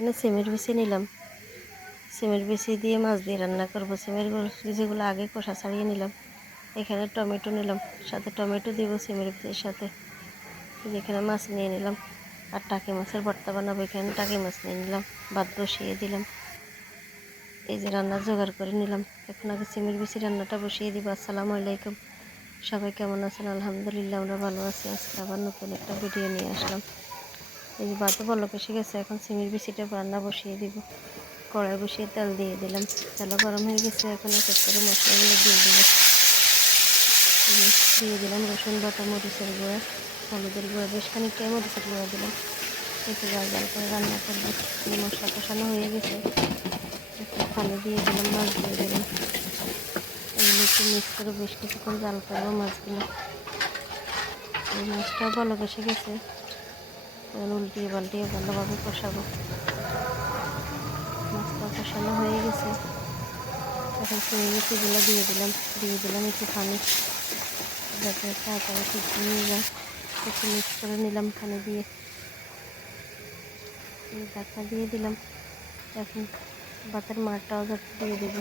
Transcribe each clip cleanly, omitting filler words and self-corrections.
এখানে সিমের বিচি নিলাম। সিমের বিচি দিয়ে মাছ দিয়ে রান্না করবো। সিমের বিচিগুলো আগে কষা ছাড়িয়ে নিলাম। এখানে টমেটো নিলাম, সাথে টমেটো দিব সিমের বিচির সাথে। এখানে মাছ নিয়ে নিলাম আর টাকি মাছের ভর্তা বানাবো। এখানে টাকি মাছ নিয়ে নিলাম, ভাত বসিয়ে দিলাম। এই যে রান্নার জোগাড় করে নিলাম। এখন আগে সিমের বিচি রান্নাটা বসিয়ে দিব। আসসালামু আলাইকুম, সবাই কেমন আছেন? আলহামদুলিল্লাহ আমরা ভালো আছি। আজকে আবার নতুন একটা ভিডিও নিয়ে আসলাম। এই যে ভাতও বলক এসে গেছে, এখন সিমের বিচিটা রান্না বসিয়ে দিব। কড়াই বসিয়ে তেল দিয়ে দিলাম, তেল গরম হয়ে গেছে। এখন এক এক করে মশলাগুলো দিয়ে দিব। দিয়ে দিলাম রসুন বাটা, মরিচের গুঁড়া, হলুদের গুঁড়া, বেশ খানিকটা মরিচের গুঁড়া দিলাম। একটু জাল জাল করে রান্না করবো। মশলা কষানো হয়ে গেছে, একটু পানি দিয়ে দিলাম, মাছ দিয়ে দিলাম। এগুলো একটু মিক্স করে বেশ কিছুক্ষণ জাল করবো মাছগুলো। এই মাছটাও ভালো এসে গেছে, উল্টিয়ে পাল্টিয়ে ভালোভাবে কষাবো। মাছটা কষানো হয়ে গেছে, এখন সিমের বিচিগুলো দিয়ে দিলাম একটু পানি, যাতে তাড়াতাড়ি সিদ্ধ হয়ে যায়। একটু মিক্স করে নিলাম পানি দিয়ে, ঢাকনা দিয়ে দিলাম। এখন ভাতের মারটাও যাতে দিয়ে দেব।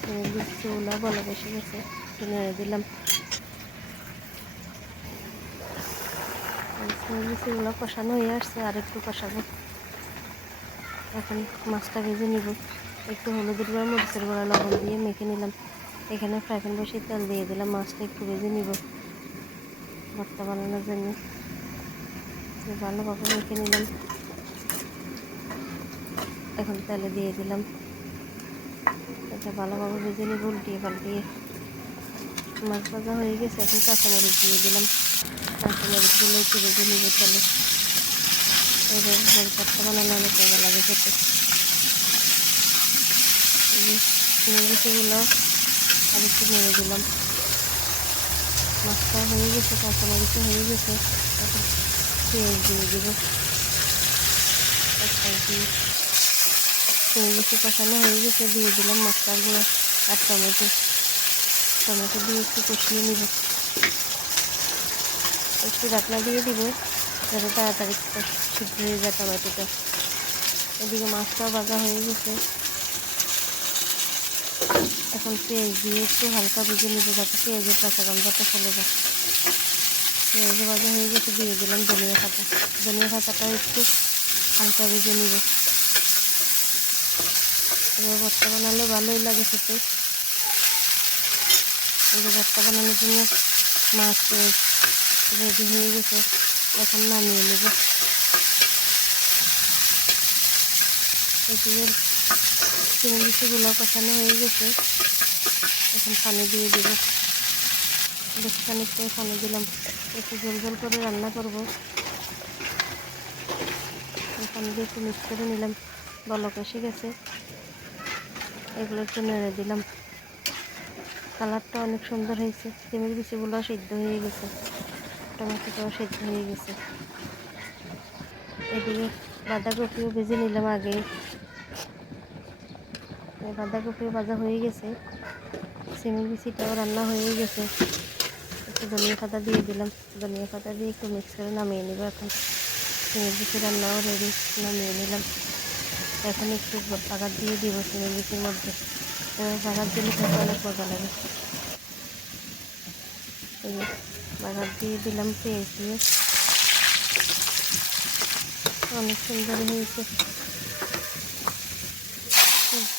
সিমের বিচিগুলো ভালো এসে গেছে, একটু নেড়ে দিলাম। সিমের বিচিগুলো কষানো হয়ে আসছে, আর একটু কষাবো। এখন মাছটা ভেজে নিব। একটু হলুদের গুঁড়া, মরিচের গুঁড়া, লবণ দিয়ে মেখে নিলাম। এখানে ফ্রাই প্যান বসিয়ে তেল দিয়ে দিলাম। মাছটা একটু ভেজে নিব ভর্তা বানানোর জন্য। ভালোভাবে মেখে নিলাম। এখন তেলে দিয়ে দিলাম, এটা ভালোভাবে ভেজে নিব উল্টিয়ে পাল্টিয়ে। মাছ ভাজা হয়ে গেছে, এখন কাঁচামরিচ দিয়ে দিলাম। কাঁচামরিচগুলো একটু ভেজে নিব তেলে। এইভাবে ভর্তা বানানো অনেক মজা লাগে খেতে। সিমের বিচিগুলো আর একটু নেড়ে দিলাম। মাছটা হয়ে গেছে, কাঁচামরিচও হয়ে গেছে। এখন পেঁয়াজ দিয়ে দেব। সিমের বিচি কষানো হয়ে গেছে, দিয়ে দিলাম মশলার গুঁড়ো আর টমেটো দিয়ে একটু কষিয়ে নিব। একটু ঢাকনা দিয়ে দিব, যাতে তাড়াতাড়ি সিদ্ধ হয়ে যায় টমেটোটা। এদিকে মাছটাও ভাজা হয়ে গেছে। এখন পেঁয়াজ দিয়ে একটু হালকা ভেজে নিব, যাতে পেঁয়াজের কাঁচা গন্ধটা চলে যায়। পেঁয়াজ ভাজা হয়ে গেছে, দিয়ে দিলাম ধনিয়া পাতাটাও একটু হালকা ভেজে নিব। এবার ভর্তা বানালে ভালোই লাগে খেতে। এই যে ভর্তা বানানোর জন্য মাছ রেডি হয়ে গেছে, এখন নামিয়ে নেব। এদিকে সিমের বিচিগুলো কষানো হয়ে গেছে, এখন পানি দিয়ে দেব। বেশ খানিকটাই পানি দিলাম, একটু ঝোল ঝোল করে রান্না করব। পানি দিয়ে একটু মিক্স করে নিলাম, বলক এসে গেছে। এগুলো একটু নেড়ে দিলাম। কালারটা অনেক সুন্দর হয়েছে। সিমের বিচিগুলো সিদ্ধ হয়ে গেছে, টমেটোটাও সিদ্ধ হয়ে গেছে। এদিকে বাঁধাকপিও ভেজে নিলাম আগে। বাঁধাকপিও ভাজা হয়ে গেছে, সিমের বিচিটাও রান্না হয়ে গেছে। একটু ধনিয়া পাতা দিয়ে দিলাম, ধনিয়া পাতা দিয়ে একটু মিক্স করে নামিয়ে নেব। এখন সিমের বিচি রান্নাও রেডি, নামিয়ে নিলাম। এখন একটু বাগার দিয়ে দিব সিমের বিচির মধ্যে। বাগার দিলে খেতে অনেক মজা লাগে। এই বাগার দিয়ে দিলাম পেঁয়াজ দিয়ে, অনেক সুন্দর হয়েছে।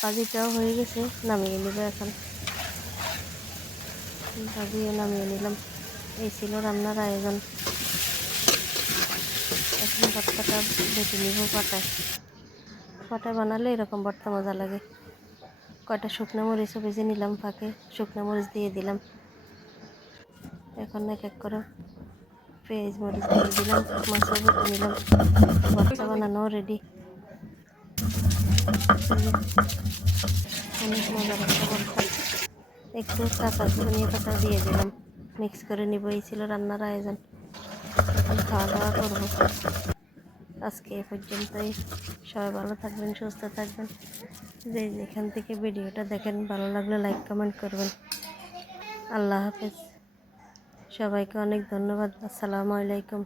ভাজিটাও হয়ে গেছে, নামিয়ে নেব। এখন ভাজিয়ে নামিয়ে নিলাম। এই ছিল রান্নার আয়োজন। এখন ভর্তাটা বেটে নিব পাটায় বানালে এরকম ভর্তা মজা লাগে। কয়টা শুকনো মরিচও ভেজে নিলাম, ফাঁকে শুকনো মরিচ দিয়ে দিলাম। এখন এক এক করে পেঁয়াজ মরিচ দিয়ে দিলাম, মাছও বেটে নিলাম। ভর্তা বানানো রেডি। অনেক মজার একটা ভর্তা। একটু কাঁচা ধনিয়া পাতা দিয়ে দিলাম, মিক্স করে নিব। এই ছিল রান্নার আয়োজন। এখন খাওয়া দাওয়া করবো। আজকে এ পর্যন্তই। সবাই ভালো থাকবেন, সুস্থ থাকবেন। যেখান থেকে ভিডিওটা দেখেন, ভালো লাগলে লাইক কমেন্ট করবেন। আল্লাহ হাফেজ। সবাইকে অনেক ধন্যবাদ। আসসালামু আলাইকুম।